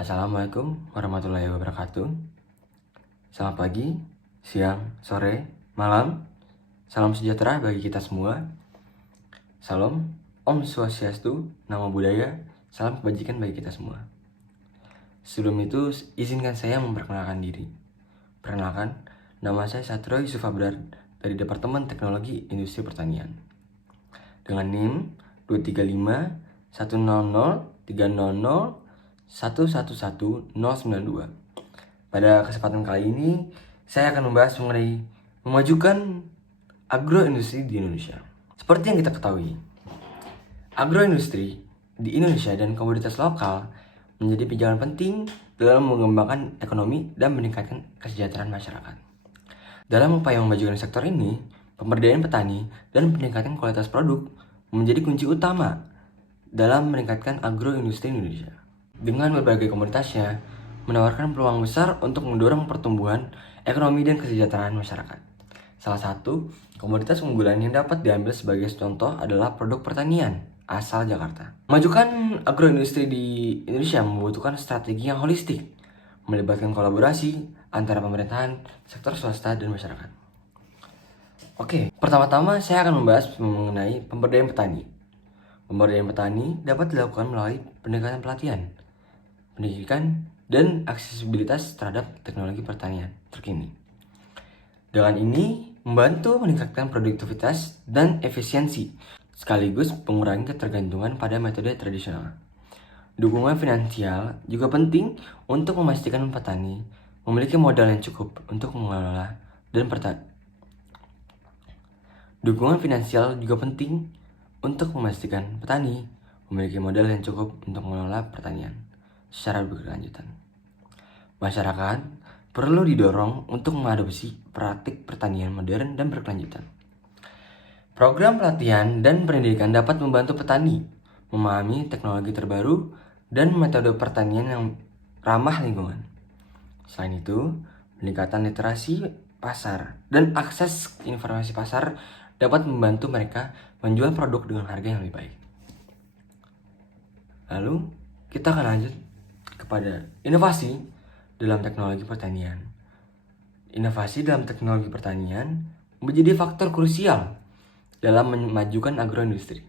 Assalamualaikum warahmatullahi wabarakatuh. Selamat pagi, siang, sore, malam. Salam sejahtera bagi kita semua. Salam, Om Swastiastu, Namo Buddhaya, salam kebajikan bagi kita semua. Sebelum itu, izinkan saya memperkenalkan diri. Perkenalkan, nama saya Satrio Yusuf Abrar dari Departemen Teknologi Industri Pertanian. Dengan NIM 235 100 300 111092. Pada kesempatan kali ini, saya akan membahas mengenai memajukan agroindustri di Indonesia. Seperti yang kita ketahui, agroindustri di Indonesia dan komoditas lokal menjadi pijakan penting dalam mengembangkan ekonomi dan meningkatkan kesejahteraan masyarakat. Dalam upaya memajukan sektor ini, pemberdayaan petani dan peningkatan kualitas produk menjadi kunci utama dalam meningkatkan agroindustri Indonesia. Dengan berbagai komoditasnya, menawarkan peluang besar untuk mendorong pertumbuhan ekonomi dan kesejahteraan masyarakat. Salah satu komoditas unggulan yang dapat diambil sebagai contoh adalah produk pertanian asal Jakarta. Memajukan agroindustri di Indonesia membutuhkan strategi yang holistik, melibatkan kolaborasi antara pemerintahan, sektor swasta, dan masyarakat. Oke, pertama-tama saya akan membahas mengenai pemberdayaan petani. Pemberdayaan petani dapat dilakukan melalui pendekatan pelatihan, pendidikan, dan aksesibilitas terhadap teknologi pertanian terkini. Dengan ini, membantu meningkatkan produktivitas dan efisiensi, sekaligus mengurangi ketergantungan pada metode tradisional. Dukungan finansial juga penting untuk memastikan petani memiliki modal yang cukup untuk mengelola dan Dukungan finansial juga penting untuk memastikan petani memiliki modal yang cukup untuk mengelola pertanian secara berkelanjutan. Masyarakat perlu didorong untuk mengadopsi praktik pertanian modern dan berkelanjutan. Program pelatihan dan pendidikan dapat membantu petani memahami teknologi terbaru dan metode pertanian yang ramah lingkungan. Selain itu, peningkatan literasi pasar dan akses informasi pasar dapat membantu mereka menjual produk dengan harga yang lebih baik. Lalu, kita akan lanjut kepada inovasi dalam teknologi pertanian. Inovasi dalam teknologi pertanian menjadi faktor krusial dalam memajukan agroindustri.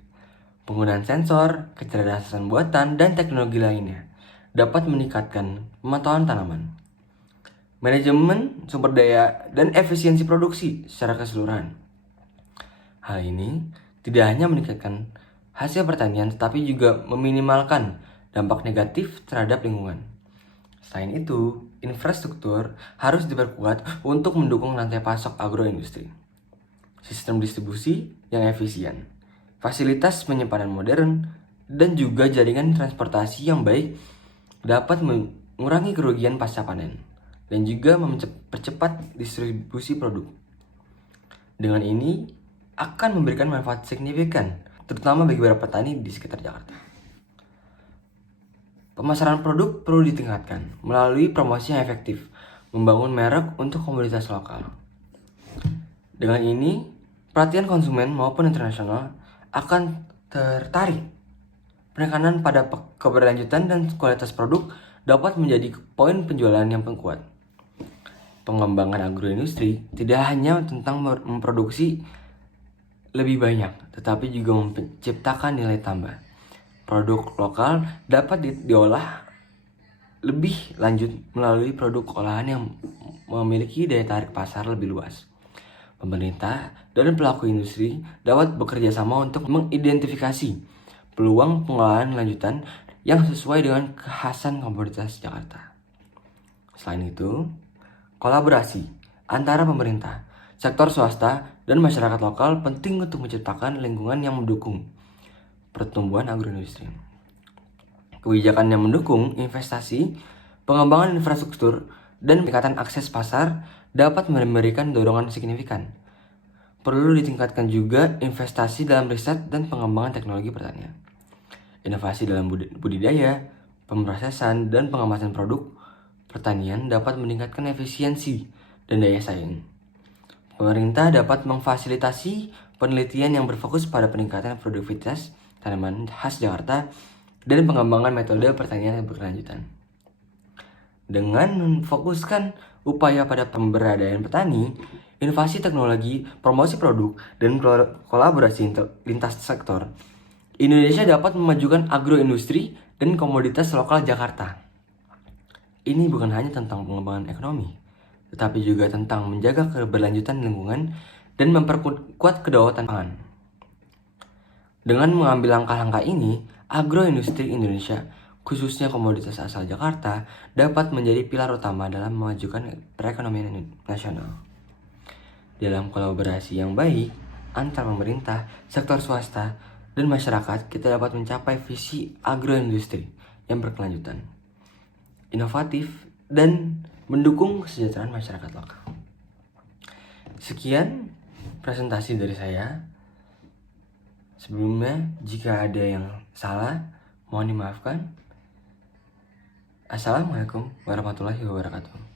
Penggunaan sensor, kecerdasan buatan, dan teknologi lainnya dapat meningkatkan pemantauan tanaman, manajemen sumber daya, dan efisiensi produksi secara keseluruhan. Hal ini tidak hanya meningkatkan hasil pertanian, tetapi juga meminimalkan dampak negatif terhadap lingkungan. Selain itu, infrastruktur harus diperkuat untuk mendukung rantai pasok agroindustri. Sistem distribusi yang efisien, fasilitas penyimpanan modern, dan juga jaringan transportasi yang baik dapat mengurangi kerugian pasca panen dan juga mempercepat distribusi produk. Dengan ini akan memberikan manfaat signifikan, terutama bagi para petani di sekitar Jakarta. Pemasaran produk perlu ditingkatkan melalui promosi yang efektif, membangun merek untuk komoditas lokal. Dengan ini, perhatian konsumen maupun internasional akan tertarik. Penekanan pada keberlanjutan dan kualitas produk dapat menjadi poin penjualan yang kuat. Pengembangan agroindustri tidak hanya tentang memproduksi lebih banyak, tetapi juga menciptakan nilai tambah. Produk lokal dapat diolah lebih lanjut melalui produk olahan yang memiliki daya tarik pasar lebih luas. Pemerintah dan pelaku industri dapat bekerja sama untuk mengidentifikasi peluang pengolahan lanjutan yang sesuai dengan kekhasan komoditas Jakarta. Selain itu, kolaborasi antara pemerintah, sektor swasta, dan masyarakat lokal penting untuk menciptakan lingkungan yang mendukung pertumbuhan agroindustri. Kebijakan yang mendukung investasi, pengembangan infrastruktur, dan peningkatan akses pasar dapat memberikan dorongan signifikan. Perlu ditingkatkan juga investasi dalam riset dan pengembangan teknologi pertanian. Inovasi dalam budidaya, pemrosesan, dan pengemasan produk pertanian dapat meningkatkan efisiensi dan daya saing. Pemerintah dapat memfasilitasi penelitian yang berfokus pada peningkatan produktivitas tanaman khas Jakarta dan pengembangan metode pertanian yang berkelanjutan. Dengan memfokuskan upaya pada pemberdayaan petani, inovasi teknologi, promosi produk, dan kolaborasi lintas sektor, Indonesia dapat memajukan agroindustri dan komoditas lokal Jakarta. Ini bukan hanya tentang pengembangan ekonomi, tetapi juga tentang menjaga keberlanjutan lingkungan dan memperkuat kedaulatan pangan. Dengan mengambil langkah-langkah ini, agroindustri Indonesia, khususnya komoditas asal Jakarta, dapat menjadi pilar utama dalam memajukan perekonomian nasional. Dalam kolaborasi yang baik antar pemerintah, sektor swasta, dan masyarakat, kita dapat mencapai visi agroindustri yang berkelanjutan, inovatif, dan mendukung kesejahteraan masyarakat lokal. Sekian presentasi dari saya. Sebelumnya, jika ada yang salah, mohon dimaafkan. Assalamualaikum warahmatullahi wabarakatuh.